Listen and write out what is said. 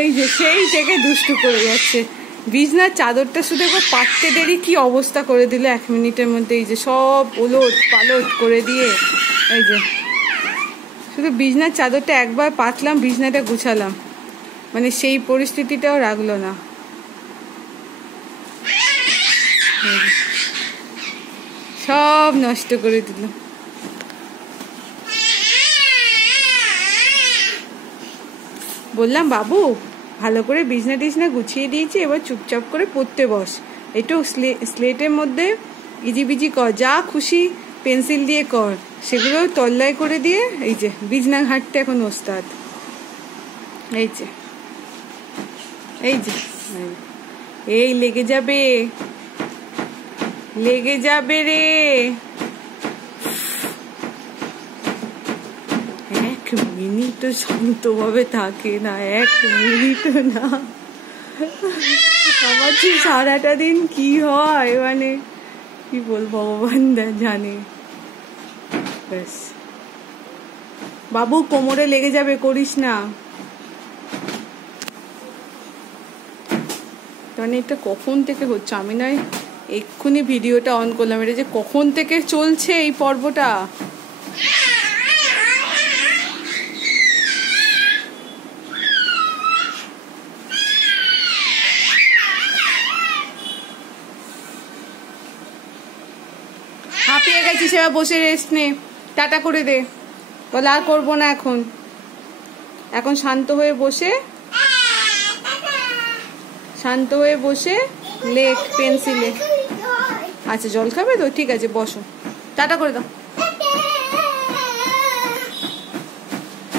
এই যে সেই থেকে দুষ্টু করে যাচ্ছে। বিছনার চাদরটা শুধু একবার পাততে দেরি কি অবস্থা করে দিল 1 মিনিটের মধ্যে। এই যে সব ওলট পালট করে দিয়ে, এই যে শুধু বিছনার চাদরটা একবার পাতলাম, বিছনাটা গুছালাম, মানে সেই পরিস্থিতিটাও রাখলো না। সব নষ্ট করে দিল। বললাম বাবু ভালো করে বিছনা টিছনা গুছিয়ে দিয়েছি, এবার চুপচাপ করে পড়তে বস, একটু স্লেটের মধ্যে ইজিবিজি কর, যা খুশি পেন্সিল দিয়ে কর, সেগুলো তল্লাই করে দিয়ে এই যে বিছনা ঘাটতে এখন ওস্তাদ। এই যে এই যে এই লেগে যাবে, লেগে যাবে রে। 1 মিনিটও শান্তভাবে থাকে না, 1 মিনিটও না। আমার ঠিক সারাটা দিন কি হয়, মানে কি বলবো, ভগবান জানে। ব্যাস বাবু কোমরে লেগে যাবে, করিস না। মানে এটা কখন থেকে হচ্ছে, আমি নয় এক্ষুনি ভিডিওটা অন করলাম, এটা যে কখন থেকে চলছে এই পর্বটা। হাঁপিয়ে গেছি, সেবা বসে রেস্ট নে, টাটা করে দে, বলে আর করবো না এখন। এখন শান্ত হয়ে বসে, শান্ত হয়ে বসে লেখ পেন্সিলে। আচ্ছা জল খাবে তো, ঠিক আছে বসো, টাটা করে দাও।